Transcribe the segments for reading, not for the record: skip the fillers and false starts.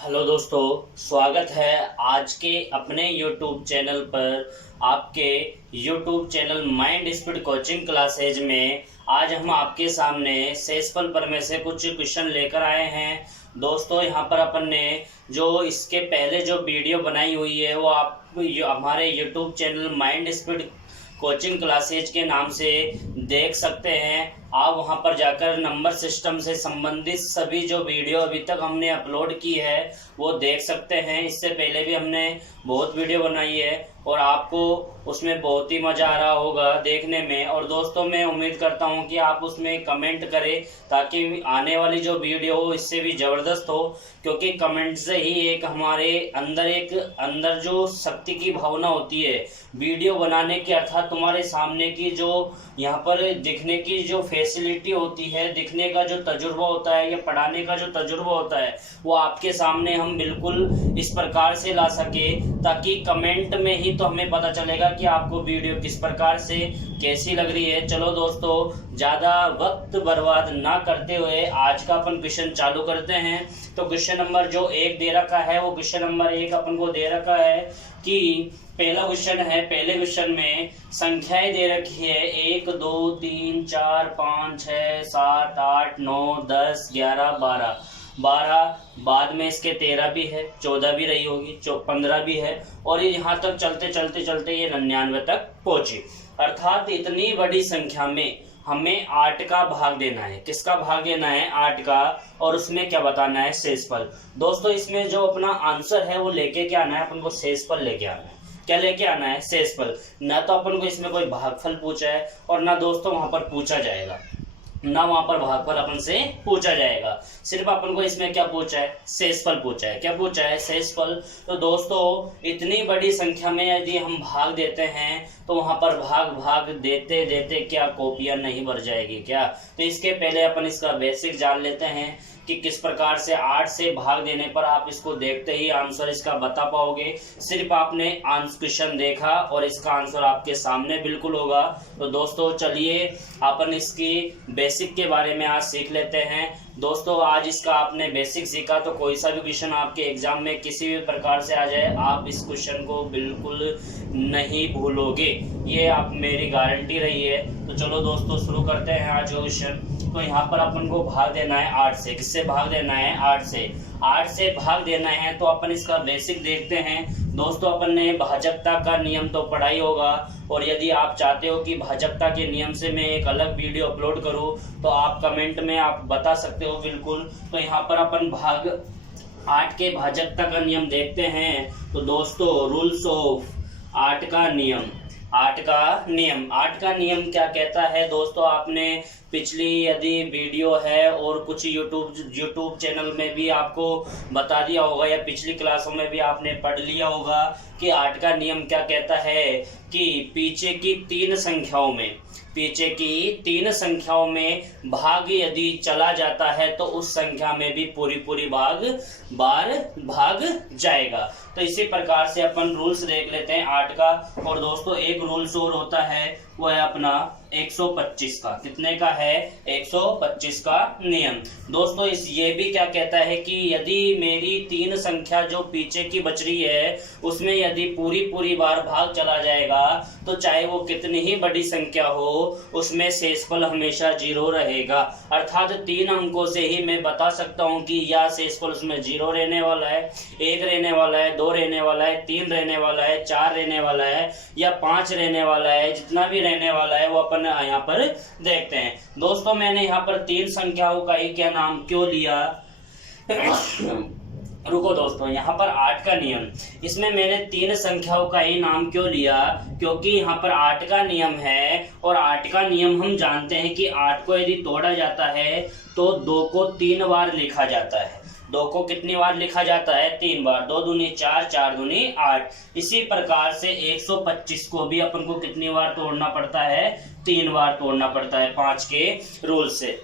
Hello दोस्तों, स्वागत है आज के अपने YouTube चैनल पर। आपके YouTube channel mind speed coaching classes में आज हम आपके सामने सेसफल पर में से कुछ क्वेश्चन लेकर आए हैं। दोस्तों, यहाँ पर अपन ने जो इसके पहले जो वीडियो बनाई हुई है वो आप हमारे YouTube channel mind speed coaching classes के नाम से देख सकते हैं। आप वहां पर जाकर नंबर सिस्टम से संबंधित सभी जो वीडियो अभी तक हमने अपलोड की है वो देख सकते हैं। इससे पहले भी हमने बहुत वीडियो बनाई है और आपको उसमें बहुत ही मज़ा आ रहा होगा देखने में। और दोस्तों, मैं उम्मीद करता हूं कि आप उसमें कमेंट करें ताकि आने वाली जो वीडियो हो इससे भी ज़बरदस्त हो, क्योंकि कमेंट से ही एक हमारे अंदर जो शक्ति की भावना होती है वीडियो बनाने की, अर्थात तुम्हारे सामने की जो यहाँ पर दिखने की जो फैसिलिटी होती है, दिखने का जो तजुर्बा होता है या पढ़ाने का जो तजुर्बा होता है वो आपके सामने हम बिल्कुल इस प्रकार से ला सके ताकि कमेंट में ही तो हमें पता चलेगा कि आपको वीडियो किस प्रकार से कैसी लग रही है। चलो दोस्तों, ज़्यादा वक्त बर्बाद ना करते हुए आज का अपन क्वेश्चन चालू करते हैं। तो क्वेश्चन नंबर जो 1 दे रखा है वो क्वेश्चन नंबर 1 अपन को दे रखा है कि पहला क्वेश्चन है। पहले क्वेश्चन में संख्याएं दे रखी है 1 2 3 4 5 6 7 8 9 10 11 12 बाद में इसके 13 भी है, 14 भी रही होगी, 15 भी है और ये यहाँ तक चलते ये 99 तक पहुंची। अर्थात इतनी बड़ी संख्या में हमें 8 का भाग देना है। किसका भाग देना है? 8 का। और उसमें क्या बताना है? शेषफल। दोस्तों, इसमें जो अपना आंसर है वो लेके क्या आना है? अपन को शेषफल लेके आना है। क्या लेके आना है? शेषफल। ना तो अपन को इसमें कोई भागफल पूछा है और ना दोस्तों वहां पर पूछा जाएगा, ना वहां पर भागफल अपन से पूछा जाएगा। सिर्फ अपन को इसमें क्या पूछा है? शेषफल पूछा है। क्या पूछा है? शेषफल। तो दोस्तों, इतनी बड़ी संख्या में यदि हम भाग देते हैं तो वहां पर भाग देते देते क्या कॉपियां नहीं भर जाएगी क्या? तो इसके पहले अपन इसका बेसिक जान लेते हैं कि किस प्रकार से 8 से भाग देने पर आप इसको देखते ही आंसर इसका बता पाओगे। सिर्फ आपने क्वेश्चन देखा और इसका आंसर आपके सामने बिल्कुल होगा। तो दोस्तों चलिए अपन इसकी बेसिक के बारे में आज सीख लेते हैं। दोस्तों, आज इसका आपने बेसिक सीखा तो कोई सा भी क्वेश्चन आपके एग्जाम में किसी भी प्रकार से आ जाए, आप इस क्वेश्चन को बिल्कुल नहीं भूलोगे, ये आप मेरी गारंटी रही है। तो चलो दोस्तों शुरू करते हैं आज जो क्वेश्चन। तो यहाँ पर अपन को भाग देना है 8 से। किससे भाग देना है? 8 से। 8 से भाग देना है तो अपन इसका बेसिक देखते हैं। दोस्तों, अपन ने भाजकता का नियम तो पढ़ा ही होगा और यदि आप चाहते हो कि भाजकता के नियम से मैं एक अलग वीडियो अपलोड करूं तो आप कमेंट में आप बता सकते हो बिल्कुल। तो यहाँ पर अपन भाग 8 के भाजकता का नियम देखते हैं। तो दोस्तों, रूल्स ऑफ 8 का नियम। 8 का नियम क्या कहता है? दोस्तों, आपने पिछली यदि वीडियो है और कुछ यूट्यूब चैनल में भी आपको बता दिया होगा या पिछली क्लासों में भी आपने पढ़ लिया होगा कि 8 का नियम क्या कहता है कि पीछे की तीन संख्याओं में भाग यदि चला जाता है तो उस संख्या में भी पूरी बार भाग जाएगा। तो इसी प्रकार से अपन रूल्स देख लेते हैं 8 का। और दोस्तों, एक रूल्स और होता है वो है अपना 125 का। कितने का है? 125 का नियम। दोस्तों, ये भी क्या कहता है कि यदि मेरी 3 संख्या जो पीछे की बच रही है उसमें यदि पूरी बार भाग चला जाएगा तो चाहे वो कितनी ही बड़ी संख्या हो उसमें शेषफल हमेशा 0 रहेगा। अर्थात 3 अंकों से ही मैं बता सकता हूँ कि या शेषफल उसमें 0 रहने वाला है, 1 रहने वाला है, 2 रहने वाला है, 3 रहने वाला है, 4 रहने वाला है या 5 रहने वाला है। जितना भी रहने वाला है वो अपन यहाँ पर देखते हैं। दोस्तों, मैंने यहाँ पर 3 संख्याओं का ही क्या नाम क्यों लिया? रुको दोस्तों, यहाँ पर 8 का नियम, इसमें मैंने 3 संख्याओं का ही नाम क्यों लिया? क्योंकि यहाँ पर 8 का नियम है और 8 का नियम हम जानते हैं कि 8 को यदि तोड़ा जाता है तो 2 को 3 बार लिखा जाता है। 2 को कितनी बार लिखा जाता है? 3 बार। 2 दूनी 4, 4 दूनी 8। इसी प्रकार से 125 को भी अपन को कितनी बार तोड़ना पड़ता है? 3 बार तोड़ना पड़ता है 5 के रूल से।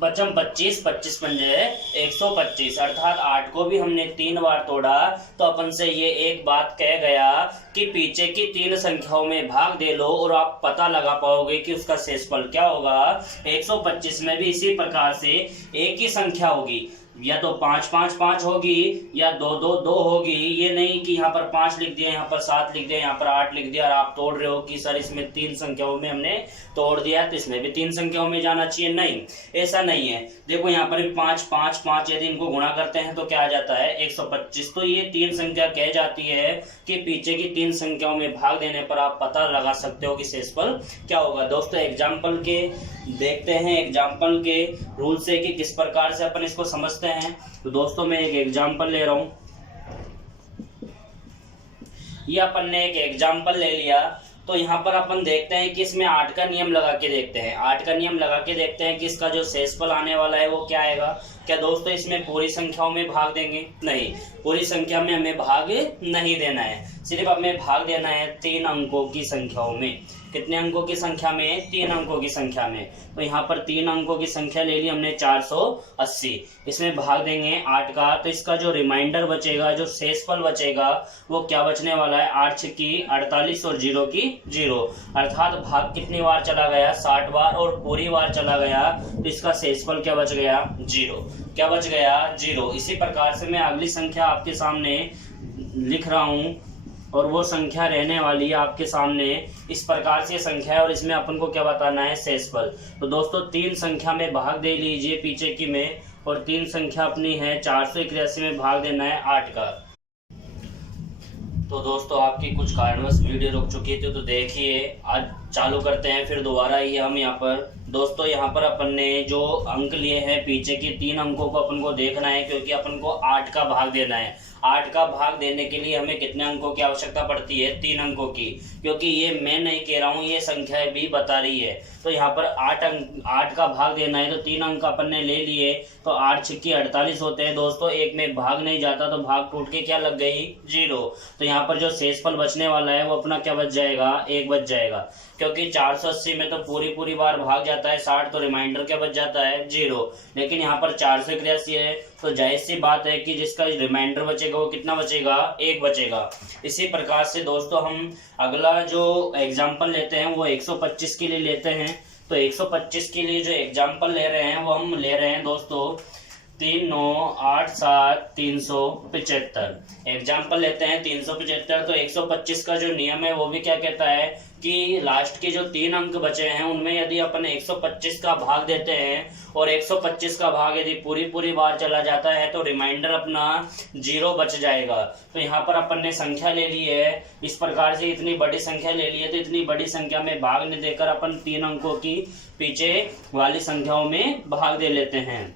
बचम 25, 25 पंजे 125। अर्थात 8 को भी हमने 3 बार तोड़ा तो अपन से ये एक बात कह गया कि पीछे की 3 संख्याओं में भाग दे लो और आप पता लगा पाओगे कि उसका शेषफल क्या होगा। 125 में भी इसी प्रकार से एक ही संख्या होगी। या तो 5 5 5 होगी या 2 2 2 होगी। ये नहीं कि यहाँ पर 5 लिख दिया, यहाँ पर 7 लिख दिया, यहाँ पर 8 लिख दिया और आप तोड़ रहे हो कि सर इसमें 3 संख्याओं में हमने तोड़ दिया तो इसमें भी 3 संख्याओं में जाना चाहिए। नहीं, ऐसा नहीं है। देखो यहाँ पर 5 5 5 यदि इनको गुणा करते हैं तो क्या आ जाता है 125। तो ये 3 संख्या कह जाती है कि पीछे की 3 संख्याओं में भाग देने पर आप पता लगा सकते हो कि शेषफल क्या होगा। दोस्तों एग्जाम्पल के देखते हैं, एग्जाम्पल के रूल से कि किस प्रकार से अपन इसको समझते हैं। तो दोस्तों मैं एक एग्जाम्पल ले रहा हूं, ये अपन ने एक एग्जाम्पल ले लिया। तो यहाँ पर अपन देखते हैं कि इसमें 8 का नियम लगा के देखते हैं, 8 का नियम लगा के देखते हैं कि इसका जो शेषफल आने वाला है वो क्या आएगा। क्या दोस्तों इसमें पूरी संख्याओं में भाग देंगे? नहीं, पूरी संख्या में हमें भाग नहीं देना है, सिर्फ हमें भाग देना है 3 अंकों की संख्याओं में। कितने अंकों की संख्या में? 3 अंकों की संख्या में। तो यहाँ पर 3 अंकों की संख्या ले ली हमने 480, इसमें भाग देंगे 8 का। तो इसका जो रिमाइंडर बचेगा, जो शेषफल बचेगा वो क्या बचने वाला है? 8 छक्की 48 और 0 की 0, अर्थात भाग कितनी बार चला गया? 60 बार और पूरी बार चला गया। तो इसका शेषफल क्या बच गया? 0। क्या बच गया? 0। इसी प्रकार से मैं अगली संख्या आपके सामने लिख रहा हूं और वो संख्या रहने वाली है आपके सामने इस प्रकार से संख्या है और इसमें अपन को क्या बताना है? शेषफल। तो दोस्तों 3 संख्या में भाग दे लीजिए पीछे की में, और 3 संख्या अपनी है 481 में भाग देना है 8 का। तो दोस्तों आपकी कुछ कारणवश वीडियो रुक चुकी थी, तो देखिए आज चालू करते हैं फिर दोबारा ही हम यहाँ पर। दोस्तों यहाँ पर अपन ने जो अंक लिए हैं पीछे के 3 अंकों को अपन को देखना है, क्योंकि अपन को 8 का भाग देना है। 8 का भाग देने के लिए हमें कितने अंकों की आवश्यकता पड़ती है? 3 अंकों की, क्योंकि ये मैं नहीं कह रहा हूँ, ये संख्या भी बता रही है। तो यहाँ पर 8 का भाग देना है तो 3 अंक अपन ने ले लिए। तो 8 छक्की 48 होते हैं दोस्तों, एक में भाग नहीं जाता तो भाग टूट के क्या लग गई? 0। तो यहाँ पर जो शेषफल बचने वाला है वो अपना क्या बच जाएगा? 1 बच जाएगा, क्योंकि 480 में तो पूरी बार भाग जाता है 60, तो रिमाइंडर क्या बच जाता है? 0। लेकिन यहाँ पर 481 है तो जाहिर सी बात है कि जिसका रिमाइंडर बचेगा वो कितना बचेगा? 1 बचेगा। इसी प्रकार से दोस्तों हम अगला जो एग्जाम्पल लेते हैं वो 125 के लिए लेते हैं। तो 125 के लिए जो एग्जाम्पल ले रहे हैं वो हम ले रहे हैं दोस्तों 3 9 8 7 375। एग्जाम्पल लेते हैं 375। तो 125 का जो नियम है वो भी क्या कहता है कि लास्ट के जो 3 अंक बचे हैं उनमें यदि अपन 125 का भाग देते हैं और 125 का भाग यदि पूरी बार चला जाता है तो रिमाइंडर अपना 0 बच जाएगा। तो यहाँ पर अपन ने संख्या ले ली है इस प्रकार से, इतनी बड़ी संख्या ले ली है, तो इतनी बड़ी संख्या में भाग नहीं देकर अपन 3 अंकों की पीछे वाली संख्याओं में भाग दे लेते हैं।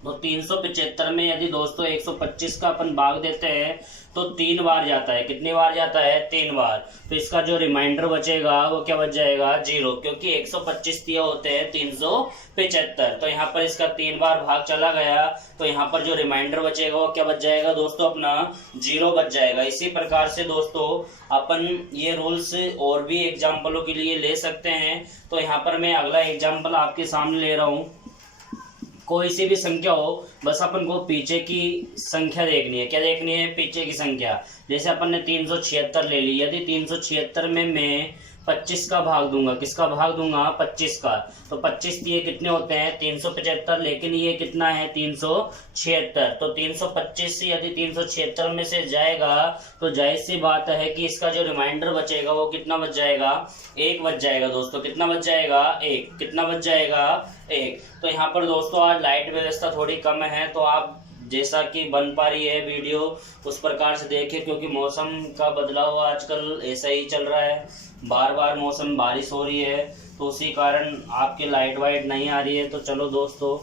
तो 375 में यदि दोस्तों 125 का अपन भाग देते हैं तो 3 बार जाता है। कितनी बार जाता है? 3 बार। तो इसका जो रिमाइंडर बचेगा वो क्या बच जाएगा? 0, क्योंकि 125 दिए होते हैं 375। तो यहाँ पर इसका 3 बार भाग चला गया तो यहाँ पर जो रिमाइंडर बचेगा वो क्या बच जाएगा दोस्तों? अपना 0 बच जाएगा। इसी प्रकार से दोस्तों अपन ये रूल्स और भी एग्जाम्पलों के लिए ले सकते हैं। तो यहाँ पर मैं अगला एग्जाम्पल आपके सामने ले रहा हूँ। कोई सी भी संख्या हो, बस अपन को पीछे की संख्या देखनी है। क्या देखनी है? पीछे की संख्या। जैसे अपन ने 376 ले ली, यदि 376 में मैं 25 का भाग दूंगा, किसका भाग दूंगा? 25 का। तो 25 ये कितने होते हैं? 375, लेकिन ये कितना है? 376। तो 325 यदि 376 में से जाएगा तो जाहिर सी बात है कि इसका जो रिमाइंडर बचेगा वो कितना बच जाएगा? 1 बच जाएगा दोस्तों। कितना बच जाएगा? 1। कितना बच जाएगा? 1। तो यहाँ पर दोस्तों आज लाइट व्यवस्था थोड़ी कम है, तो आप जैसा कि बन पा रही है वीडियो उस प्रकार से देखें, क्योंकि मौसम का बदलाव आजकल ऐसा ही चल रहा है, बार मौसम बारिश हो रही है, तो उसी कारण आपके लाइट वाइट नहीं आ रही है। तो चलो दोस्तों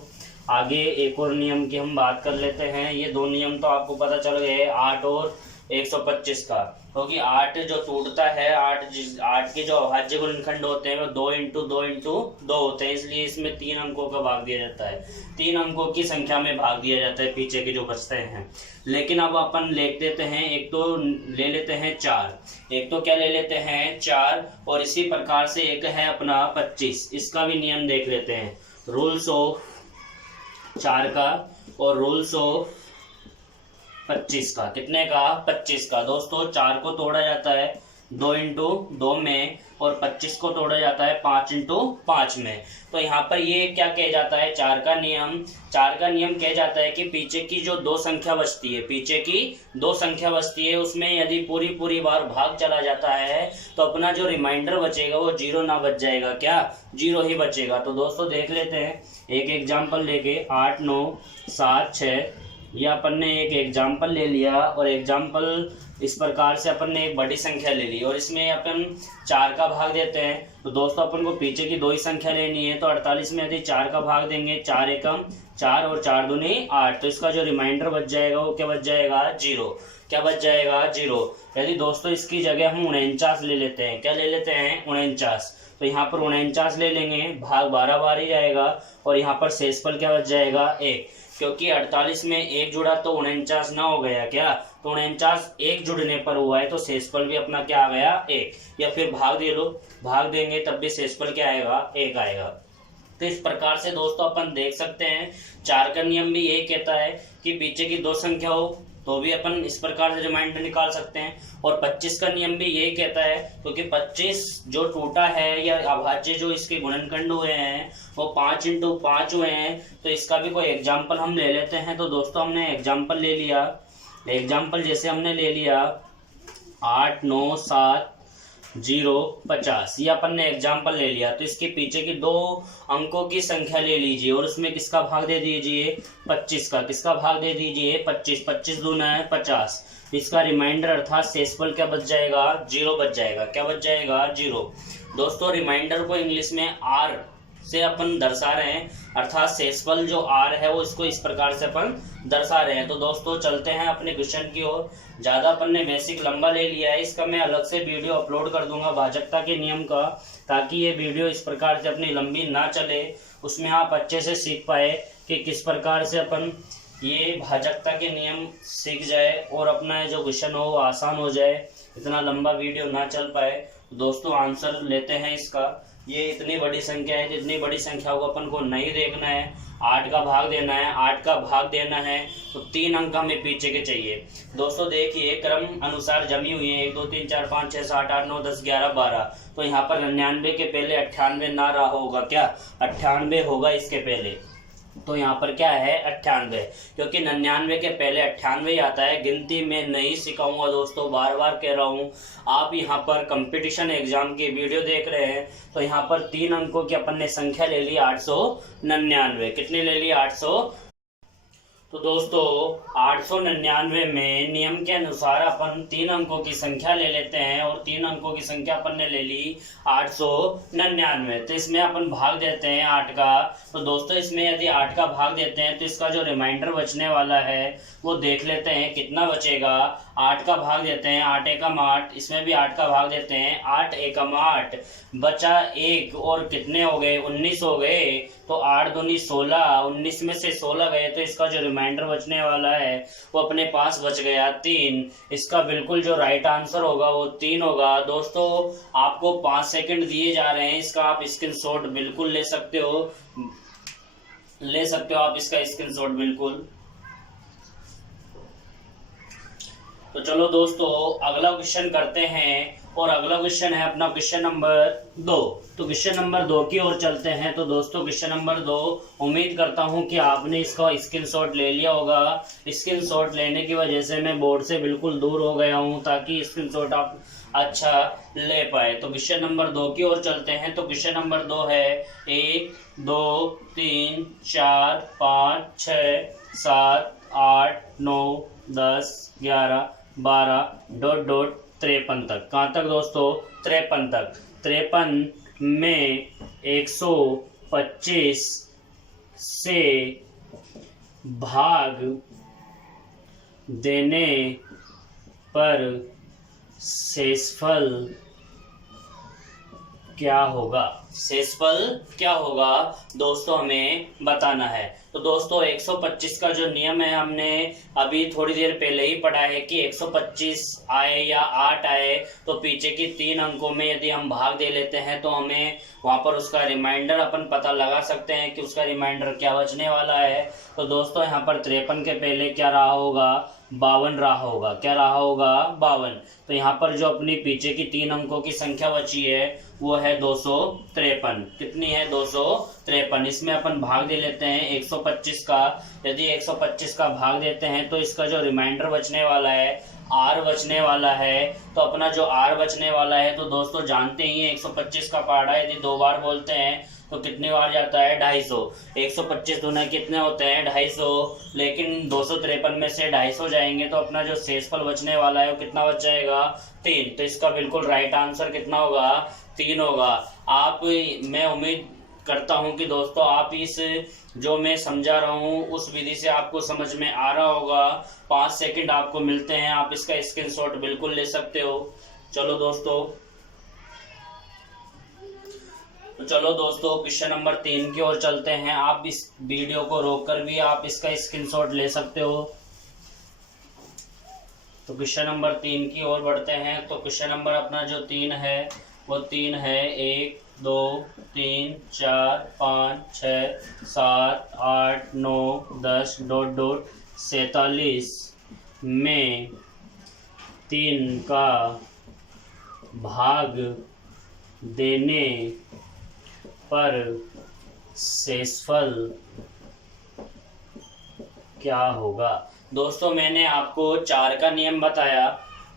आगे एक और नियम की हम बात कर लेते हैं। ये 2 नियम तो आपको पता चल गए, 8 और 125 का, क्योंकि 8 जो टूटता है, 8 के जो अभाज्य गुणनखंड होते हैं वो 2 इंटू 2 होते हैं, इसलिए इसमें 3 अंकों का भाग दिया जाता है। 3 अंकों की संख्या में भाग दिया जाता है पीछे के जो बचते हैं। लेकिन अब अपन लिख देते हैं, एक तो ले लेते हैं 4, एक तो क्या ले लेते हैं 4, और इसी प्रकार से एक है अपना 25। इसका भी नियम देख लेते हैं, रूल्स ऑफ 4 का और रूल्स ऑफ 25 का। कितने का? 25 का। दोस्तों 4 को तोड़ा जाता है 2 इंटू 2 में, और 25 को तोड़ा जाता है 5 इंटू 5 में। तो यहाँ पर ये क्या कह जाता है, 4 का नियम। 4 का नियम कह जाता है कि पीछे की जो 2 संख्या बचती है, पीछे की 2 संख्या बचती है, उसमें यदि पूरी बार भाग चला जाता है तो अपना जो रिमाइंडर बचेगा वो 0 ना बच जाएगा, क्या 0 ही बचेगा। तो दोस्तों देख लेते हैं एक एग्जाम्पल लेके, 8 9 7 6, यह अपन ने एक एग्जाम्पल ले लिया, और एग्जाम्पल इस प्रकार से अपन ने एक बड़ी संख्या ले ली और इसमें अपन 4 का भाग देते हैं। तो दोस्तों अपन को पीछे की 2 ही संख्या लेनी है, तो 48 में यदि 4 का भाग देंगे, 4 एकम 4 और 4 दूनी 8, तो इसका जो रिमाइंडर बच जाएगा वो क्या बच जाएगा, 0। क्या बच जाएगा, 0। यदि दोस्तों इसकी जगह हम 49 ले लेते हैं, क्या ले लेते हैं, 49, तो यहाँ पर 49 ले लेंगे, भाग 12 बार ही जाएगा, और यहाँ पर शेषफल क्या बच जाएगा, 1, क्योंकि 48 में 1 जुड़ा तो 49 ना हो गया क्या, तो 49 1 जुड़ने पर हुआ है, तो शेषफल भी अपना क्या आ गया, 1। या फिर भाग दे लो, भाग देंगे तब भी शेषफल क्या आएगा, 1 आएगा। तो इस प्रकार से दोस्तों अपन देख सकते हैं 4 का नियम भी यही कहता है कि पीछे की 2 संख्या हो तो भी अपन इस प्रकार से रिमाइंडर निकाल सकते हैं, और 25 का नियम भी यही कहता है, क्योंकि 25 जो टूटा है या अभाज्य जो इसके गुणनखंड हुए हैं वो 5 इंटू 5 हुए हैं। तो इसका भी कोई एग्जाम्पल हम ले लेते हैं। तो दोस्तों हमने एग्जाम्पल ले लिया, एग्जाम्पल जैसे हमने ले लिया 8 9 7 0 50, ये अपन ने एग्जाम्पल ले लिया। तो इसके पीछे की 2 अंकों की संख्या ले लीजिए और उसमें किसका भाग दे दीजिए, 25 का। किसका भाग दे दीजिए, 25, 25 दूना है 50, इसका रिमाइंडर अर्थात शेषफल क्या बच जाएगा, 0 बच जाएगा। क्या बच जाएगा, 0। दोस्तों रिमाइंडर को इंग्लिश में आर से अपन दर्शा रहे हैं, अर्थात शेषफल जो आर है वो इसको इस प्रकार से अपन दर्शा रहे हैं। तो दोस्तों चलते हैं अपने क्वेश्चन की ओर। ज़्यादा अपन ने बेसिक लंबा ले लिया है, इसका मैं अलग से वीडियो अपलोड कर दूंगा भाजकता के नियम का, ताकि ये वीडियो इस प्रकार से अपनी लंबी ना चले, उसमें आप अच्छे से सीख पाए कि किस प्रकार से अपन ये भाजकता के नियम सीख जाए और अपना जो क्वेश्चन हो वो आसान हो जाए, इतना लंबा वीडियो ना चल पाए। दोस्तों आंसर लेते हैं इसका। ये इतनी बड़ी संख्या है, इतनी बड़ी संख्या को अपन को नहीं देखना है, 8 का भाग देना है। 8 का भाग देना है तो 3 अंक हमें पीछे के चाहिए। दोस्तों देखिए क्रम अनुसार जमी हुई है, 1 2 3 4 5 6 7 8 9 10 11 12। तो यहाँ पर 99 के पहले 98 ना रहा होगा, क्या 98 होगा इसके पहले, तो यहाँ पर क्या है 98, क्योंकि 99 के पहले 98 आता है। गिनती में नहीं सिखाऊंगा दोस्तों, बार बार कह रहा हूँ। आप यहाँ पर कंपटीशन एग्जाम की वीडियो देख रहे हैं, तो यहाँ पर 3 अंकों की अपन ने संख्या ले ली 899। कितनी ले ली, 800। तो दोस्तों 899 में नियम के अनुसार अपन 3 अंकों की संख्या ले लेते हैं, और 3 अंकों की संख्या अपन ने ले ली 899। तो इसमें अपन भाग देते हैं 8 का। तो दोस्तों इसमें यदि 8 का भाग देते हैं तो इसका जो रिमाइंडर बचने वाला है वो देख लेते हैं कितना बचेगा। 8 का भाग देते हैं, 8 एकम 8, इसमें भी 8 का भाग देते हैं, 8 एकम 8, बचा 1, और कितने हो गए, 19 हो गए। तो 8 दूनी 16, 19 में से 16 गए, तो इसका जो रिमाइंडर बचने वाला है वो अपने पास बच गया 3। इसका बिल्कुल जो राइट आंसर होगा वो 3 होगा। दोस्तों आपको 5 सेकंड दिए जा रहे हैं, इसका आप स्क्रीनशॉट बिल्कुल ले सकते हो, आप इसका स्क्रीनशॉट बिल्कुल। तो चलो दोस्तों अगला क्वेश्चन करते हैं, और अगला क्वेश्चन है अपना क्वेश्चन नंबर 2। तो क्वेश्चन नंबर 2 की ओर चलते हैं। तो दोस्तों क्वेश्चन नंबर 2, उम्मीद करता हूं कि आपने इसका स्क्रीनशॉट ले लिया होगा। स्क्रीनशॉट लेने की वजह से मैं बोर्ड से बिल्कुल दूर हो गया हूं, ताकि स्क्रीनशॉट आप अच्छा ले पाए। तो क्वेश्चन नंबर 2 की ओर चलते हैं। तो क्वेश्चन नंबर 2 है 1 2 3 4 5 6 7 8 9 10 11 12 ... 53 तक। कहाँ तक दोस्तों, 53 तक। 53 में 125 से भाग देने पर शेषफल क्या होगा। शेषफल क्या होगा दोस्तों हमें बताना है। तो दोस्तों 125 का जो नियम है हमने अभी थोड़ी देर पहले ही पढ़ा है कि 125 आए या 8 आए तो पीछे की 3 अंकों में यदि हम भाग दे लेते हैं तो हमें वहां पर उसका रिमाइंडर अपन पता लगा सकते हैं कि उसका रिमाइंडर क्या बचने वाला है। तो दोस्तों यहाँ पर 53 के पहले क्या रहा होगा, 52 रहा होगा। क्या रहा होगा, 52। तो यहाँ पर जो अपनी पीछे की 3 अंकों की संख्या बची है वो है 253। कितनी है, 253। इसमें अपन भाग दे लेते हैं 125 का। यदि 125 का भाग देते हैं तो इसका जो रिमाइंडर बचने वाला है आर बचने वाला है। तो अपना जो आर बचने वाला है तो दोस्तों जानते ही हैं 125 का पहाड़ा यदि 2 बार बोलते हैं तो कितनी बार जाता है, 250। 125 दूना कितने होते हैं, 250। लेकिन 253 में से 250 जाएंगे तो अपना जो शेषफल बचने वाला है वो कितना बच जाएगा, 3। तो इसका बिल्कुल राइट आंसर कितना होगा, 3 होगा। आप, मैं उम्मीद करता हूं कि दोस्तों आप इस जो मैं समझा रहा हूं उस विधि से आपको समझ में आ रहा होगा। 5 सेकंड आपको मिलते हैं, आप इसका स्क्रीनशॉट बिल्कुल ले सकते हो। चलो दोस्तों क्वेश्चन नंबर 3 की ओर चलते हैं। आप इस वीडियो को रोककर भी आप इसका स्क्रीनशॉट ले सकते हो। तो क्वेश्चन नंबर 3 की ओर बढ़ते हैं। तो क्वेश्चन नंबर अपना जो 3 है वो 3 है 1 2 3 4 5 6 7 8 9 10 ... 47 में 3 का भाग देने पर शेषफल क्या होगा। दोस्तों मैंने आपको 4 का नियम बताया,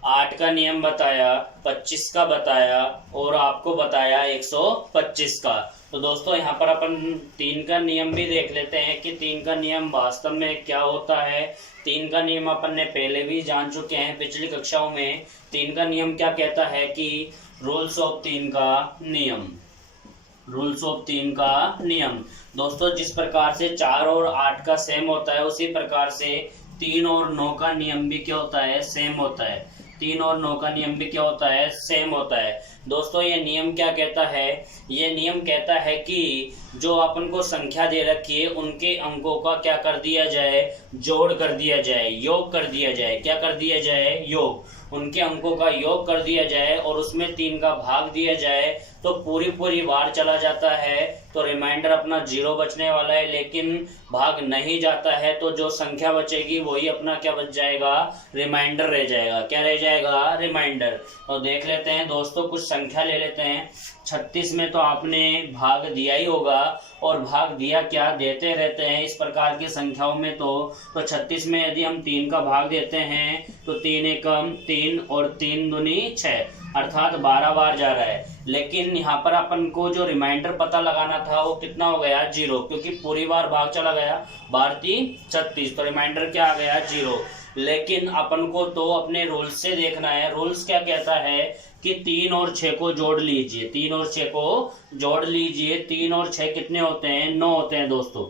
8 का नियम बताया, 25 का बताया और आपको बताया 125 का। तो दोस्तों यहाँ पर अपन 3 का नियम भी देख लेते हैं कि 3 का नियम वास्तव में क्या होता है। 3 का नियम अपन ने पहले भी जान चुके हैं पिछली कक्षाओं में। 3 का नियम क्या कहता है कि रूल्स ऑफ 3 का नियम, रूल्स ऑफ 3 का नियम। दोस्तों जिस प्रकार से 4 और 8 का सेम होता है उसी प्रकार से 3 और 9 का नियम भी क्या होता है, सेम होता है। 3 और 9 का नियम भी क्या होता है, सेम होता है। दोस्तों ये नियम क्या कहता है, ये नियम कहता है कि जो अपन को संख्या दे रखी है उनके अंकों का क्या कर दिया जाए, जोड़ कर दिया जाए, योग कर दिया जाए। क्या कर दिया जाए, योग। उनके अंकों का योग कर दिया जाए और उसमें 3 का भाग दिया जाए तो पूरी बार चला जाता है तो रिमाइंडर अपना 0 बचने वाला है। लेकिन भाग नहीं जाता है तो जो संख्या बचेगी वही अपना क्या बच जाएगा, रिमाइंडर रह जाएगा। क्या रह जाएगा, रिमाइंडर। तो देख लेते हैं दोस्तों, कुछ संख्या ले लेते हैं। 36 में तो आपने भाग दिया ही होगा और भाग दिया क्या, देते रहते हैं इस प्रकार की संख्याओं में। तो 36 में यदि हम 3 का भाग देते हैं तो 3 एकम 3 और 3 दूनी 6 अर्थात 12 बार जा रहा है। लेकिन यहाँ पर अपन को जो रिमाइंडर पता लगाना था वो कितना हो गया, 0, क्योंकि पूरी बार भाग चला गया। 12×3 = 36 तो रिमाइंडर क्या आ गया, 0। लेकिन अपन को तो अपने रूल्स से देखना है। रूल्स क्या कहता है कि 3 और 6 को जोड़ लीजिए, 3 और 6 को जोड़ लीजिए। 3 और 6 कितने होते हैं, 9 होते हैं दोस्तों।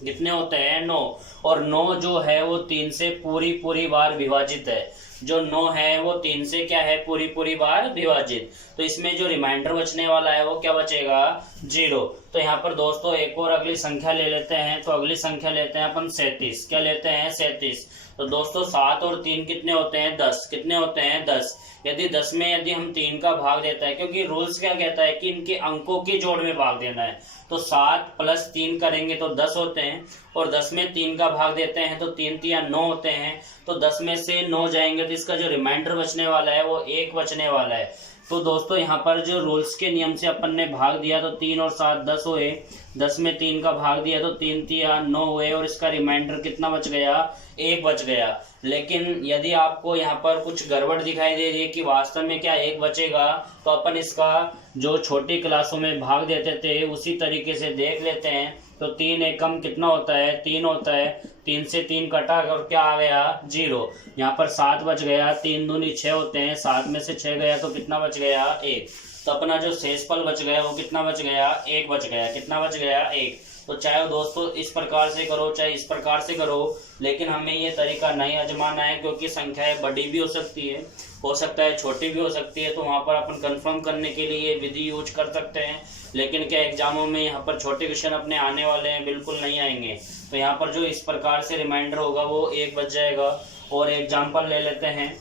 कितने होते हैं, 9। और 9 जो है वो 3 से पूरी बार विभाजित है। जो 9 है वो 3 से क्या है, पूरी बार विभाजित। तो इसमें जो रिमाइंडर बचने वाला है वो क्या बचेगा, 0। तो यहाँ पर दोस्तों एक और अगली संख्या ले लेते हैं। तो अगली संख्या लेते हैं अपन 37। क्या लेते हैं, 37। तो दोस्तों 7 और 3 कितने होते हैं, 10। कितने होते हैं, 10। यदि 10 में यदि हम 3 का भाग देता है, क्योंकि रूल्स क्या कहता है कि इनके अंकों के जोड़ में भाग देना है। तो 7 + 3 करेंगे तो 10 होते हैं और 10 में 3 का भाग देते हैं तो 3 × 3 = 9 होते हैं। तो 10 में से 9 जाएंगे तो इसका जो रिमाइंडर बचने वाला है वो 1 बचने वाला है। तो दोस्तों यहाँ पर जो रूल्स के नियम से अपन ने भाग दिया तो 3 और 7 10 हुए। 10 में 3 का भाग दिया तो 3 × 3 = 9 हुए और इसका रिमाइंडर कितना बच गया, 1 बच गया। लेकिन यदि आपको यहाँ पर कुछ गड़बड़ दिखाई दे रही है कि वास्तव में क्या 1 बचेगा, तो अपन इसका जो छोटी क्लासों में भाग देते थे उसी तरीके से देख लेते हैं। तो 3 एकम कितना होता है, 3 होता है। 3 से 3 कटा और क्या आ गया, 0। यहाँ पर 7 बच गया। 3 दूनी 6 होते हैं, 7 में से 6 गया तो कितना बच गया, 1। तो अपना जो शेषफल बच गया वो कितना बच गया, 1 बच गया। कितना बच गया, 1। तो चाहे दोस्तों इस प्रकार से करो चाहे इस प्रकार से करो, लेकिन हमें ये तरीका नहीं आजमाना है क्योंकि संख्याएं बड़ी भी हो सकती है हो सकता है छोटी भी हो सकती है, तो वहाँ पर अपन कंफर्म करने के लिए ये विधि यूज कर सकते हैं। लेकिन क्या एग्जामों में यहाँ पर छोटे क्वेश्चन अपने आने वाले हैं, बिल्कुल नहीं आएंगे। तो यहाँ पर जो इस प्रकार से रिमाइंडर होगा वो 1 बच जाएगा। और एग्जाम्पल ले लेते हैं,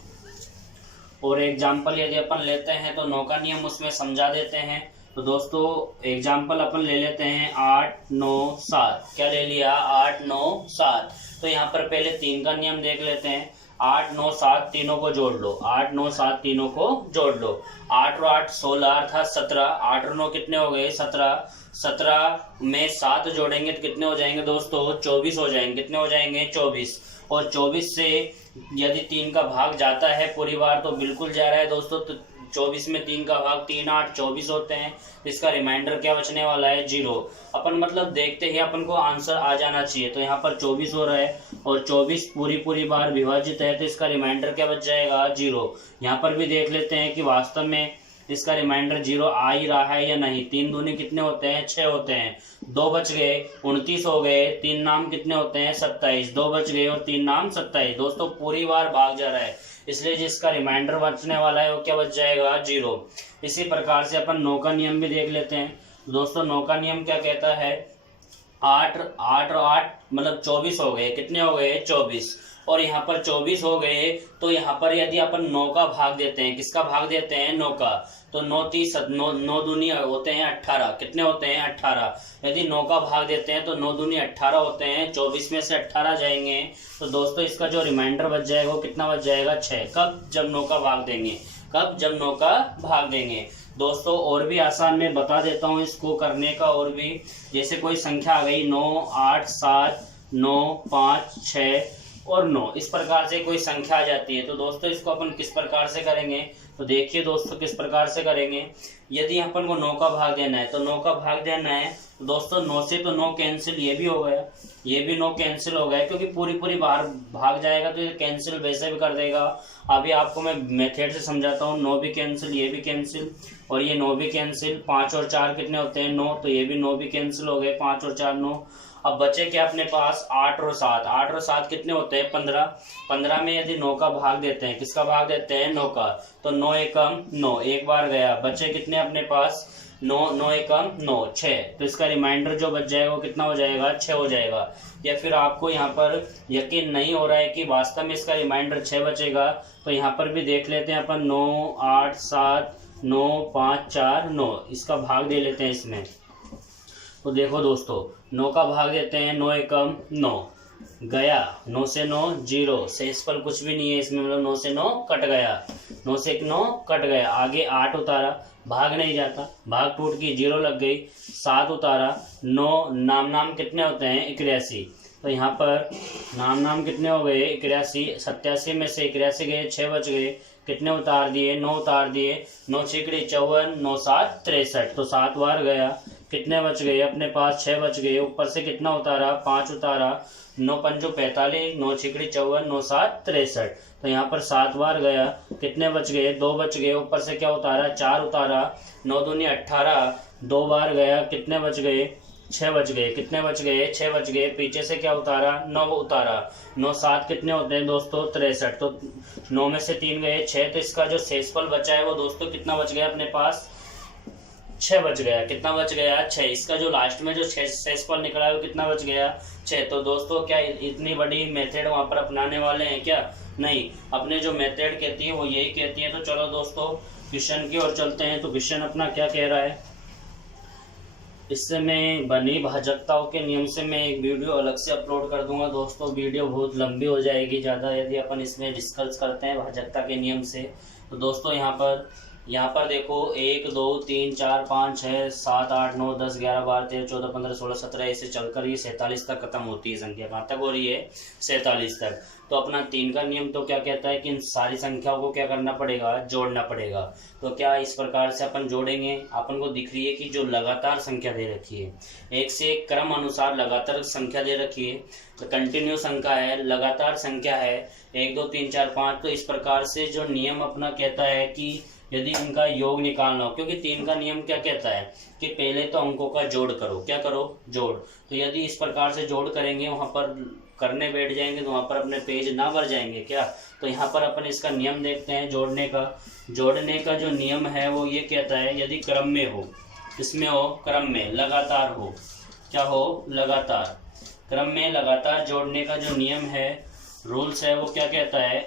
और एग्जाम्पल यदि अपन लेते हैं तो 9 का नियम उसमें समझा देते हैं। तो दोस्तों एग्जाम्पल अपन ले लेते हैं 8 9 7। क्या ले लिया? 8 9 7। तो यहाँ पर पहले 3 का नियम देख लेते हैं। 8 9 7 तीनों को जोड़ लो, 8 9 7 तीनों को जोड़ लो। 8 और 8 16 अर्थात 17। 8 और 9 कितने हो गए? 17। 17 में 7 जोड़ेंगे तो कितने हो जाएंगे दोस्तों? 24 हो जाएंगे। कितने हो जाएंगे? 24। और 24 से यदि 3 का भाग जाता है पूरी बार तो बिल्कुल जा रहा है दोस्तों। तो 24 में 3 का भाग 3 8 24 होते हैं। इसका रिमाइंडर क्या बचने वाला है? 0। अपन मतलब देखते ही अपन को आंसर आ जाना चाहिए। तो यहाँ पर 24 हो रहा है और 24 पूरी बार विभाजित है, तो इसका रिमाइंडर क्या बच जाएगा? 0। यहाँ पर भी देख लेते हैं कि वास्तव में इसका रिमाइंडर 0 आ ही रहा है या नहीं। 3 दूनी कितने होते हैं? 6 होते हैं। 2 बच गए, 29 हो गए। 3 नाम कितने होते हैं? 27। 2 बच गए और 3 नाम 27। दोस्तों पूरी बार भाग जा रहा है, इसलिए जिसका रिमाइंडर बचने वाला है वो क्या बच जाएगा? 0। इसी प्रकार से अपन 9 का नियम भी देख लेते हैं। दोस्तों 9 का नियम क्या कहता है? 8 8 और 8 मतलब 24 हो गए। कितने हो गए? 24। और यहाँ पर 24 हो गए तो यहाँ पर यदि अपन 9 का भाग देते हैं, किसका भाग देते हैं? 9 का। तो 9 30 9 दूनी होते हैं 18। कितने होते हैं? 18। यदि 9 का भाग देते हैं तो 9 दूनी 18 होते हैं। 24 में से 18 जाएंगे तो दोस्तों इसका जो रिमाइंडर बच जाएगा वो कितना बच जाएगा? 6। कब? जब 9 का भाग देंगे। कब? जब 9 का भाग देंगे। दोस्तों और भी आसान मैं बता देता हूँ इसको करने का। और भी जैसे कोई संख्या आ गई 9 8 7 9 5 6 और 9, इस प्रकार से कोई संख्या आ जाती है। तो दोस्तों इसको अपन किस प्रकार से करेंगे? तो देखिए दोस्तों किस प्रकार से करेंगे। यदि अपन को 9 का भाग देना है तो 9 का भाग देना है तो दोस्तों 9 से तो 9 कैंसिल, ये भी हो गया, ये भी 9 कैंसिल हो गया, क्योंकि पूरी बार भाग जाएगा तो ये कैंसिल वैसे भी कर देगा। अभी आपको मैं मेथड से समझाता हूँ। 9 भी कैंसिल, ये भी कैंसिल और ये 9 भी कैंसिल। 5 और 4 कितने होते हैं? 9। तो ये भी 9 भी कैंसिल हो गए। 5 और 4 9। अब बचे क्या अपने पास? 8 और 7। 8 और 7 कितने होते हैं? 15। 15 में यदि 9 का भाग देते हैं, किसका भाग देते हैं? 9 का। तो 9 एकम 9, एक बार गया। बचे कितने अपने पास? 9 9 एकम 9 6। तो इसका रिमाइंडर जो बच जाएगा वो कितना हो जाएगा? 6 हो जाएगा। या फिर आपको यहाँ पर यकीन नहीं हो रहा है कि वास्तव में इसका रिमाइंडर 6 बचेगा, तो यहाँ पर भी देख लेते हैं अपन। 9 8 7 9 5 4 9, इसका भाग दे लेते हैं इसमें। तो देखो दोस्तों 9 का भाग देते हैं। 9 एकम 9 गया। 9 से 9 0, शेषफल कुछ भी नहीं है इसमें, मतलब 9 से 9 कट गया। 9 से 9 कट गया। आगे 8 उतारा, भाग नहीं जाता, भाग टूट की 0 लग गई। 7 उतारा। 9 नाम कितने होते हैं? 81। तो यहाँ पर नाम कितने हो गए? 81। 87 में से 81 गए, 6 बच गए। कितने उतार दिए? 9 उतार दिए। 9 छिकड़ी 54, 9 7 63। तो 7 बार गया। कितने बच गए अपने पास? 6 बच गए। ऊपर से कितना उतारा? 5 उतारा। 9 पंजो 45, 9 छिकड़ी 54, 9 7 63। तो यहाँ पर 7 बार गया। कितने बच गए? 2 बच गए। ऊपर से क्या उतारा? 4 उतारा। 9 दूनी 18, 2 बार गया। कितने बच गए? 6 बच गए। कितने बच गए? 6 बच गए। पीछे से क्या उतारा? 9 उतारा। 9 7 कितने होते हैं दोस्तों? 63। तो 9 में से 3 गए 6। तो इसका जो शेषफल बचा है वो दोस्तों कितना बच गया अपने पास? 6 बच गया। कितना बच गया? 6। इसका जो लास्ट में जो शेषफल निकला है वो कितना बच गया? 6। तो दोस्तों क्या इतनी बड़ी मेथड वहाँ पर अपनाने वाले हैं क्या? नहीं। अपने जो मेथड कहती है वो यही कहती है। तो चलो दोस्तों क्वेश्चन की ओर चलते हैं। तो क्वेश्चन अपना क्या कह रहा है, इससे मैं बनी भाजकताओं के नियम से मैं एक वीडियो अलग से अपलोड कर दूंगा दोस्तों। वीडियो बहुत लंबी हो जाएगी ज़्यादा यदि अपन इसमें डिस्कस करते हैं भाजकता के नियम से। तो दोस्तों यहाँ पर देखो 1 2 3 4 5 6 7 8 9 10 11 12 13 14 15 16 17 ऐसे चलकर ये 47 तक खत्म होती है संख्या। कहाँ तक हो रही है? 47 तक। तो अपना 3 का नियम तो क्या कहता है कि इन सारी संख्याओं को क्या करना पड़ेगा? जोड़ना पड़ेगा। तो क्या इस प्रकार से अपन जोड़ेंगे? अपन को दिख रही है कि जो लगातार संख्या दे रखी है, एक से एक क्रम अनुसार लगातार संख्या दे रखी है, तो कंटिन्यू संख्या है, लगातार संख्या है 1 2 3 4 5। तो इस प्रकार से जो नियम अपना कहता है कि यदि इनका योग निकालना हो, क्योंकि 3 का नियम क्या कहता है कि पहले तो अंकों का जोड़ करो। क्या करो? जोड़। तो यदि इस प्रकार से जोड़ करेंगे वहां पर करने बैठ जाएंगे तो वहाँ पर अपने पेज ना भर जाएंगे क्या। तो यहाँ पर अपन इसका नियम देखते हैं जोड़ने का। जोड़ने का जो नियम है वो ये कहता है, यदि क्रम में हो, इसमें हो, क्रम में लगातार हो, क्या हो, लगातार, क्रम में लगातार जोड़ने का जो नियम है, रूल्स है, वो क्या कहता है,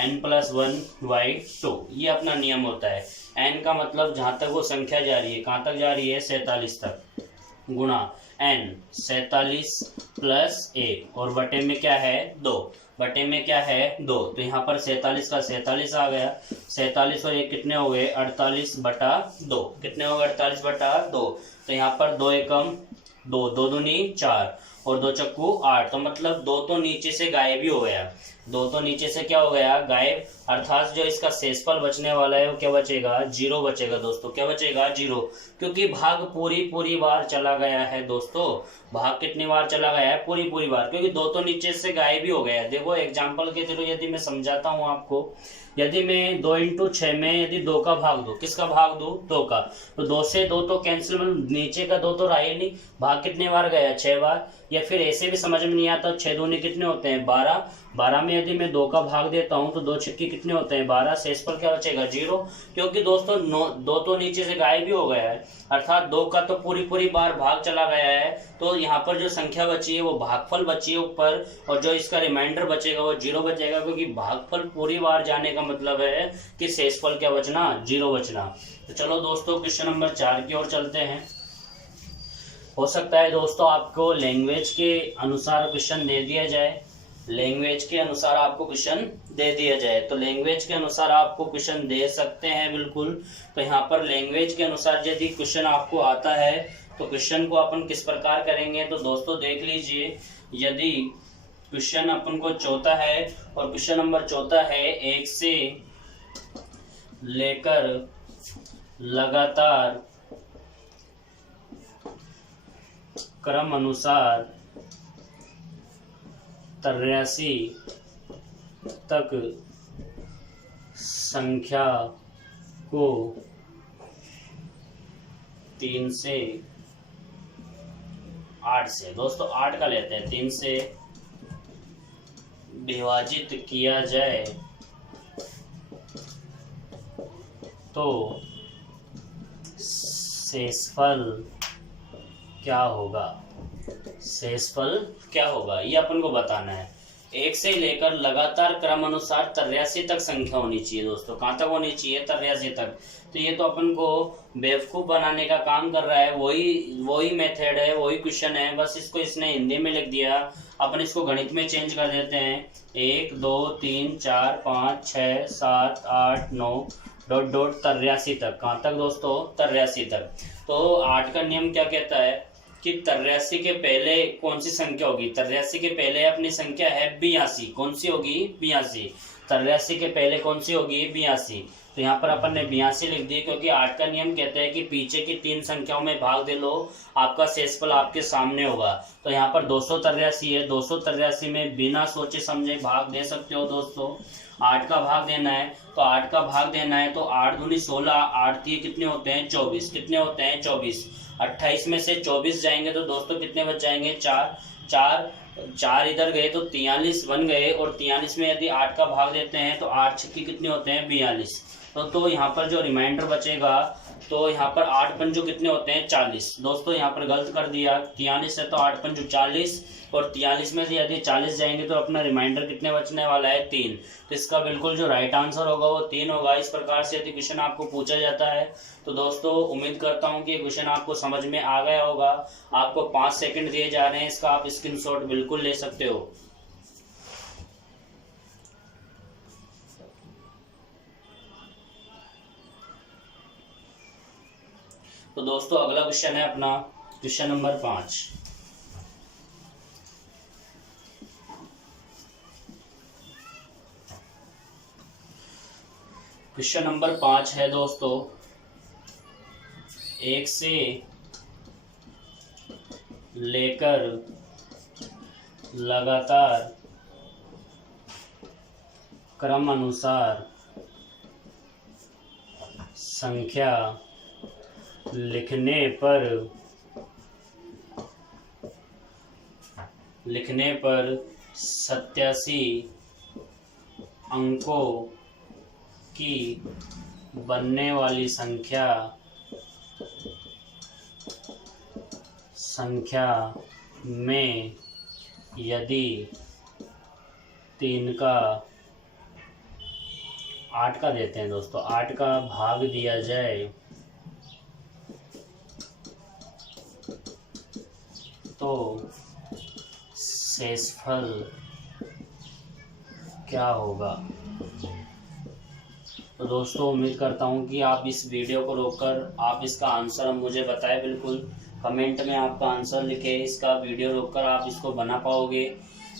n+1/2। ये अपना नियम होता है। n का मतलब जहाँ तक वो संख्या जा रही है, कहाँ तक जा रही है, 47 तक, गुणा n 47 + 1 और बटे में क्या है, 2, बटे में क्या है, 2। तो यहाँ पर 47 का 47 आ गया, 47 और 1 कितने हो गए, 48/2। कितने हो गए, 48/2। तो यहाँ पर 2 एकम 2, 2 दूनी 4 और 2 चक्कू 8। तो मतलब 2 तो नीचे से गायब ही हो गया, 2 तो नीचे से क्या हो गया, गायब। अर्थात जो इसका शेषफल बचने वाला है वो क्या बचेगा, 0 बचेगा दोस्तों। क्या बचेगा, 0, क्योंकि भाग पूरी बार चला गया है दोस्तों। भाग कितनी बार चला गया है, पूरी बार, क्योंकि 2 तो नीचे से गायब ही हो गया है। देखो एग्जाम्पल के थ्रू यदि मैं समझाता हूँ आपको, यदि मैं 2 × 6 में यदि 2 का भाग दूं, किसका भाग दूं, 2 का, तो 2 से 2 तो कैंसिल, नीचे का 2 तो रहा ही नहीं, भाग कितने बार गया, 6 बार। या फिर ऐसे भी समझ में नहीं आता, 6 दूनी कितने होते हैं, 12, 12 में यदि मैं 2 का भाग देता हूं तो 2 छक्के कितने होते हैं, 12, शेषफल क्या बचेगा, 0, क्योंकि दोस्तों 2 तो नीचे से गायब भी हो गया है। अर्थात 2 का तो पूरी बार भाग चला गया है। तो यहाँ पर जो संख्या बची है वो भागफल बची है ऊपर, और जो इसका रिमाइंडर बचेगा वो 0 बचेगा, क्योंकि भागफल पूरी बार जाने का मतलब है कि शेषफल क्या बचना, 0 बचना। तो चलो दोस्तों क्वेश्चन नंबर 4 की ओर चलते हैं। हो सकता है दोस्तों आपको लैंग्वेज के अनुसार क्वेश्चन दे दिया जाए, लैंग्वेज के अनुसार आपको क्वेश्चन दे दिया जाए, तो लैंग्वेज के अनुसार आपको क्वेश्चन दे सकते हैं बिल्कुल। तो यहाँ पर लैंग्वेज के अनुसार यदि क्वेश्चन आपको आता है तो क्वेश्चन को अपन किस प्रकार करेंगे, तो दोस्तों देख लीजिए, यदि क्वेश्चन अपन को चौथा है और क्वेश्चन नंबर चौथा है, 1 से लेकर लगातार क्रम अनुसार 83 तक संख्या को 3 से 8 से, दोस्तों 8 का लेते हैं, 3 से विभाजित किया जाए तो शेषफल क्या होगा, शेषफल क्या होगा, ये अपन को बताना है। 1 से लेकर लगातार क्रम अनुसार 83 तक संख्या होनी चाहिए दोस्तों। कहाँ तक होनी चाहिए, 83 तक। तो ये तो अपन को बेवकूफ़ बनाने का काम कर रहा है, वही मेथड है, वही क्वेश्चन है, बस इसको इसने हिंदी में लिख दिया। अपन इसको गणित में चेंज कर देते हैं, 1 2 3 4 5 6 7 8 9 ... 83 तक। कहाँ तक दोस्तों, 83 तक। तो 8 का नियम क्या कहता है कि 83 के पहले कौन सी संख्या होगी, 83 के पहले अपनी संख्या है 82, कौन सी होगी, 82। 83 के पहले कौन सी होगी, 82। तो यहाँ पर अपन ने 82 लिख दी, क्योंकि 8 का नियम कहता है कि पीछे की 3 संख्याओं में भाग दे लो, आपका शेषफल आपके सामने होगा। तो यहाँ पर 283 है, 283 में बिना सोचे समझे भाग दे सकते हो दोस्तों। 8 का भाग देना है तो 8 का भाग देना है तो 8 दूनी 16, 8 3 कितने होते हैं, 24। कितने होते हैं, 24। 28 में से 24 जाएंगे तो दोस्तों कितने बच जाएंगे, 4 इधर गए तो 43 बन गए, और 43 में यदि 8 का भाग देते हैं तो 8 छक्के कितने होते हैं, 42। तो यहाँ पर जो रिमाइंडर बचेगा, तो यहाँ पर 8 पंजों कितने होते हैं, 40। दोस्तों यहाँ पर गलत कर दिया, 43 है तो 8 पंजों 40, और 43 में से यदि 40 जाएंगे तो अपना रिमाइंडर कितने बचने वाला है, 3। तो इसका बिल्कुल जो राइट आंसर होगा वो 3 होगा। इस प्रकार से यदि क्वेश्चन आपको पूछा जाता है तो दोस्तों उम्मीद करता हूँ कि क्वेश्चन आपको समझ में आ गया होगा। आपको 5 सेकंड दिए जा रहे हैं, इसका आप स्क्रीनशॉट बिल्कुल ले सकते हो। तो दोस्तों अगला क्वेश्चन है अपना क्वेश्चन नंबर 5। क्वेश्चन नंबर 5 है दोस्तों, 1 से लेकर लगातार क्रम अनुसार संख्या लिखने पर 87 अंकों की बनने वाली संख्या में यदि 3 का 8 का देते हैं दोस्तों, 8 का भाग दिया जाए तो शेषफल क्या होगा। तो दोस्तों उम्मीद करता हूँ कि आप इस वीडियो को रोककर आप इसका आंसर मुझे बताएं, बिल्कुल कमेंट में आपका आंसर लिखे। इसका वीडियो रोककर आप इसको बना पाओगे।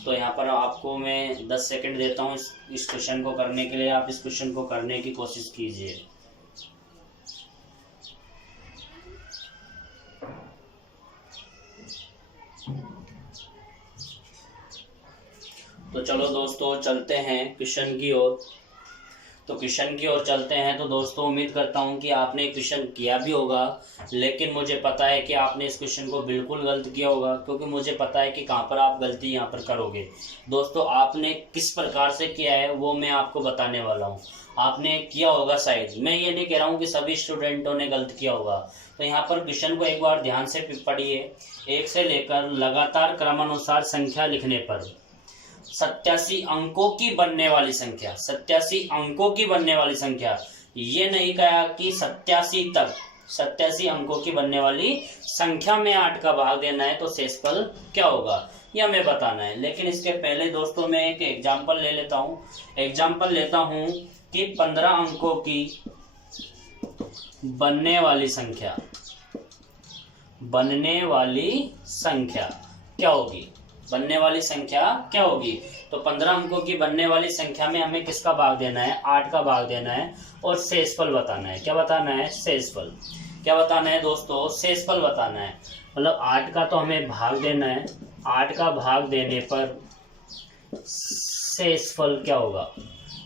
तो यहाँ पर आपको मैं 10 सेकंड देता हूँ इस क्वेश्चन को करने के लिए। आप इस क्वेश्चन को करने की कोशिश कीजिए। तो चलो दोस्तों चलते हैं क्वेश्चन की ओर। तो क्वेश्चन की ओर चलते हैं। तो दोस्तों उम्मीद करता हूं कि आपने क्वेश्चन किया भी होगा, लेकिन मुझे पता है कि आपने इस क्वेश्चन को बिल्कुल गलत किया होगा, क्योंकि मुझे पता है कि कहां पर आप गलती यहां पर करोगे। दोस्तों आपने किस प्रकार से किया है वो मैं आपको बताने वाला हूं। आपने किया होगा शायद, मैं ये नहीं कह रहा हूँ कि सभी स्टूडेंटों ने गलत किया होगा। तो यहाँ पर क्वेश्चन को एक बार ध्यान से पढ़िए। 1 से लेकर लगातार क्रमानुसार संख्या लिखने पर 87 अंकों की बनने वाली संख्या, 87 अंकों की बनने वाली संख्या, ये नहीं कहा कि 87 तक, 87 अंकों की बनने वाली संख्या में 8 का भाग देना है तो शेषफल क्या होगा यह हमें बताना है। लेकिन इसके पहले दोस्तों मैं एक एग्जाम्पल ले लेता हूँ। एग्जाम्पल लेता हूँ कि 15 अंकों की बनने वाली संख्या क्या होगी, बनने वाली संख्या क्या होगी। तो 15 अंकों की बनने वाली संख्या में हमें किसका भाग देना है, 8 का भाग देना है और शेषफल बताना है। क्या बताना है, शेषफल। क्या बताना है दोस्तों, शेषफल बताना है। मतलब 8 का तो हमें भाग देना है, 8 का भाग देने पर शेषफल क्या होगा,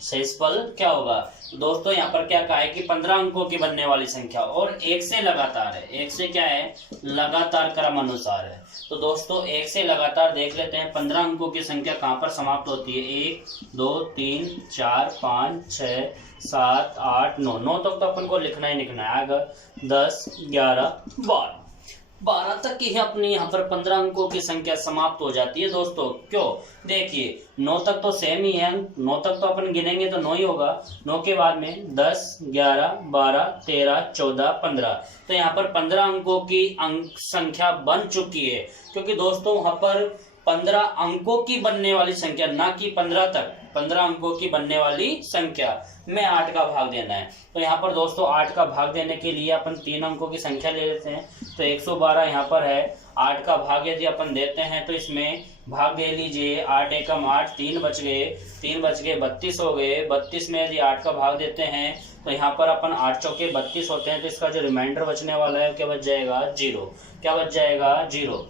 शेषफल क्या होगा। दोस्तों यहाँ पर क्या कहा है कि 15 अंकों की बनने वाली संख्या और 1 से लगातार है, 1 से क्या है, लगातार क्रम अनुसार है। तो दोस्तों 1 से लगातार देख लेते हैं 15 अंकों की संख्या कहाँ पर समाप्त होती है। 1 2 3 4 5 6 7 8 9, 9 तक तो अपन को लिखना ही लिखना है। अगर 10 11 12 तक ही अपनी यहाँ पर 15 अंकों की संख्या समाप्त हो जाती है दोस्तों। क्यों, देखिए 9 तक तो सेम ही है, 9 तक तो अपन गिनेंगे तो 9 ही होगा। 9 के बाद में 10 11 12 13 14 15, तो यहाँ पर 15 अंकों की संख्या बन चुकी है। क्योंकि दोस्तों वहां पर 15 अंकों की बनने वाली संख्या, ना कि 15 तक, 15 अंकों की बनने वाली संख्या में 8 का भाग देना है। तो यहाँ पर दोस्तों 8 का भाग देने के लिए अपन 3 अंकों की संख्या ले लेते हैं। तो 112 यहाँ पर है, 8 का भाग यदि अपन देते हैं तो इसमें भाग दे लीजिए। 8 एकम 8, 3 बच गए, 3 बच गए 32 हो गए। 32 में यदि 8 का भाग देते हैं तो यहाँ पर अपन 8 चौके 32 होते हैं। तो इसका जो रिमाइंडर बचने वाला है क्या बच जाएगा, 0। क्या बच जाएगा, 0।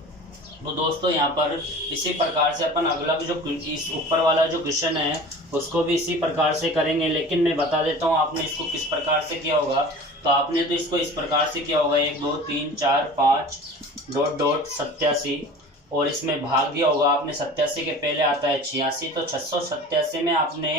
तो दोस्तों यहाँ पर इसी प्रकार से अपन अगला जो इस ऊपर वाला जो क्वेश्चन है उसको भी इसी प्रकार से करेंगे। लेकिन मैं बता देता हूँ आपने इसको किस प्रकार से किया होगा। तो आपने तो इसको इस प्रकार से किया होगा, 1 2 3 4 5 डॉट डॉट 87, और इसमें भाग दिया होगा आपने। 87 के पहले आता है 86, तो 687 में आपने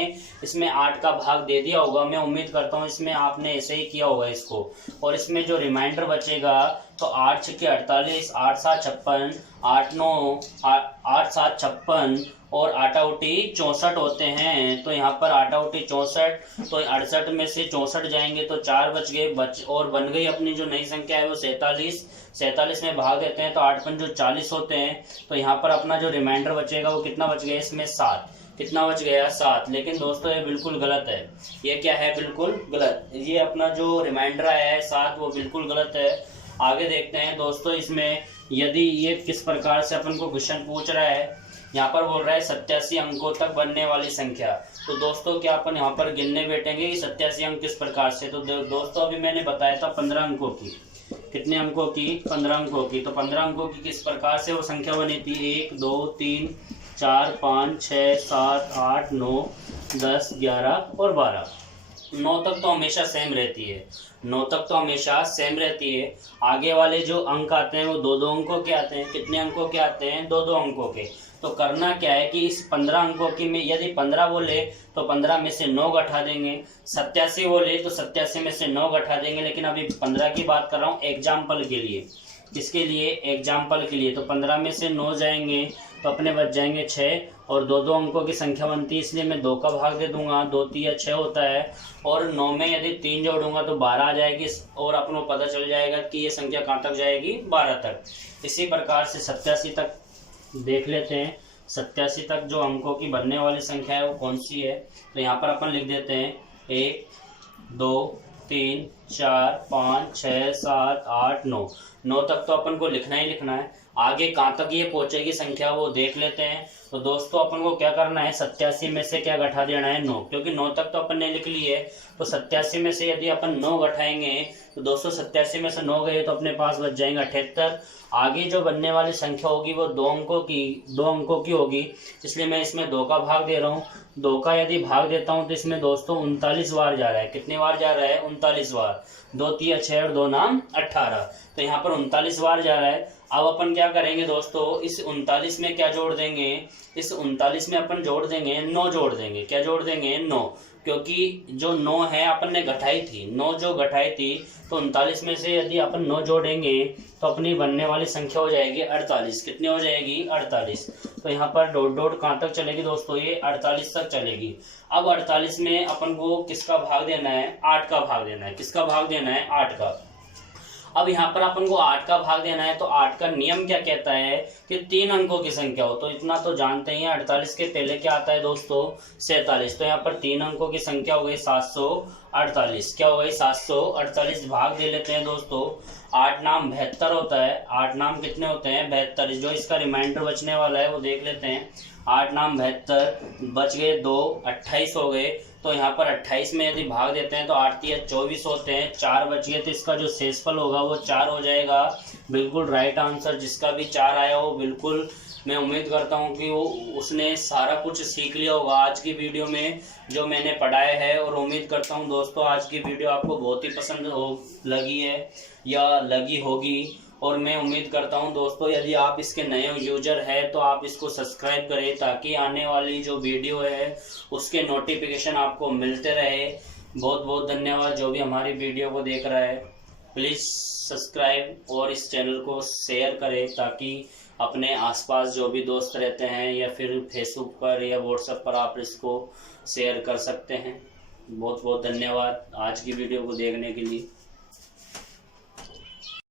इसमें 8 का भाग दे दिया होगा। मैं उम्मीद करता हूँ इसमें आपने ऐसे ही किया होगा इसको। और इसमें जो रिमाइंडर बचेगा तो 8 छक्के 48, 8 7 56, 8 9 8 7 56 और आटाउटी 64 होते हैं। तो यहाँ पर आटाउटी 64, तो 68 में से 64 जाएंगे तो 4 बच गए, और बन गई अपनी जो नई संख्या है वो 47। 47 में भाग देते हैं तो 8 पंजो 40 होते हैं। तो यहाँ पर अपना जो रिमाइंडर बचेगा वो कितना बच गया, इसमें 7। कितना बच गया, 7। लेकिन दोस्तों ये बिल्कुल गलत है। ये क्या है, बिल्कुल गलत। ये अपना जो रिमाइंडर आया है 7 वो बिल्कुल गलत है। आगे देखते हैं दोस्तों इसमें यदि ये किस प्रकार से अपन को क्वेश्चन पूछ रहा है। यहाँ पर बोल रहा है 87 अंकों तक बनने वाली संख्या। तो दोस्तों क्या अपन यहाँ पर गिनने बैठेंगे कि 87 अंक किस प्रकार से। तो दोस्तों अभी मैंने बताया था 15 अंकों की, कितने अंकों की, 15 अंकों की। तो 15 अंकों की किस प्रकार से वो संख्या बनी थी, 1 2 3 4 5 6 7 8 9 10 11 और 12। 9 तक तो हमेशा सेम रहती है, 9 तक तो हमेशा सेम रहती है। आगे वाले जो अंक आते हैं वो 2-2 अंकों के आते हैं। कितने अंकों के आते हैं, 2-2 अंकों के। तो करना क्या है कि इस 15 अंकों की में यदि 15 बोले तो 15 में से 9 घटा देंगे, 87 बोले तो 87 में से 9 घटा देंगे। लेकिन अभी 15 की बात कर रहा हूँ एग्जाम्पल के लिए, किसके लिए, एग्जाम्पल के लिए। तो 15 में से 9 जाएंगे तो अपने बच जाएंगे 6, और 2 अंकों की संख्या बनती है इसलिए मैं 2 का भाग दे दूंगा, 2 3 6 होता है। और 9 में यदि 3 जोड़ूंगा तो 12 आ जाएगी, और अपन को पता चल जाएगा कि ये संख्या कहाँ तक जाएगी, 12 तक। इसी प्रकार से 87 तक देख लेते हैं। 87 तक जो अंकों की बनने वाली संख्या है वो कौन सी है, तो यहाँ पर अपन लिख देते हैं 1 2 3 4 5 6 7 8 9। 9 तक तो अपन को लिखना ही लिखना है, आगे कहाँ तक ये पहुंचेगी संख्या वो देख लेते हैं। तो दोस्तों अपन को क्या करना है, 87 में से क्या घटा देना है, 9, क्योंकि 9 तक तो अपन ने लिख ली है। तो 87 में से यदि अपन 9 घटाएंगे तो दोस्तों 87 में से 9 गए तो अपने पास बच जाएंगे 78। आगे जो बनने वाली संख्या होगी वो 2 अंकों की होगी, इसलिए मैं इसमें 2 का भाग दे रहा हूँ। 2 का यदि भाग देता हूँ तो इसमें दोस्तों 39 बार जा रहा है। कितनी बार जा रहा है, 39 बार। 2 3 6 और 2 नाम 18, तो यहाँ पर 39 बार जा रहा है। अब अपन क्या करेंगे दोस्तों, इस 39 में क्या जोड़ देंगे, इस 39 में अपन जोड़ देंगे 9 जोड़ देंगे। क्या जोड़ देंगे, 9, क्योंकि जो 9 है अपन ने घटाई थी, 9 जो घटाई थी, तो 39 में से यदि अपन 9 जोड़ेंगे तो अपनी बनने वाली संख्या हो जाएगी 48। कितनी हो जाएगी, 48। तो यहाँ पर डॉट डॉट कहाँ तक चलेगी दोस्तों, ये 48 तक चलेगी। अब 48 में अपन को किसका भाग देना है, 8 का भाग देना है। किसका भाग देना है, 8 का। अब यहाँ पर अपन को 8 का भाग देना है, तो 8 का नियम क्या कहता है कि 3 अंकों की संख्या हो। तो इतना तो जानते ही हैं, 48 के पहले क्या आता है दोस्तों, 47। तो यहाँ पर 3 अंकों की संख्या हो गई 748। क्या हो गई, 748। भाग दे लेते हैं दोस्तों, 8 नाम 72 होता है। 8 नाम कितने होते हैं, 72। जो इसका रिमाइंडर बचने वाला है वो देख लेते हैं। 8 नाम 72, बच गए 2, 28 हो गए। तो यहाँ पर 28 में यदि भाग देते हैं तो 8 3 24 होते हैं, 4 बच गए। तो इसका जो शेषफल होगा वो 4 हो जाएगा। बिल्कुल राइट आंसर, जिसका भी 4 आया हो, बिल्कुल मैं उम्मीद करता हूँ कि वो उसने सारा कुछ सीख लिया होगा आज की वीडियो में जो मैंने पढ़ाया है। और उम्मीद करता हूँ दोस्तों आज की वीडियो आपको बहुत ही पसंद लगी है या लगी होगी। और मैं उम्मीद करता हूं दोस्तों यदि आप इसके नए यूजर है तो आप इसको सब्सक्राइब करें, ताकि आने वाली जो वीडियो है उसके नोटिफिकेशन आपको मिलते रहे। बहुत बहुत धन्यवाद जो भी हमारी वीडियो को देख रहा है। प्लीज़ सब्सक्राइब और इस चैनल को शेयर करें, ताकि अपने आसपास जो भी दोस्त रहते हैं या फिर फेसबुक पर या व्हाट्सएप पर आप इसको शेयर कर सकते हैं। बहुत बहुत धन्यवाद आज की वीडियो को देखने के लिए।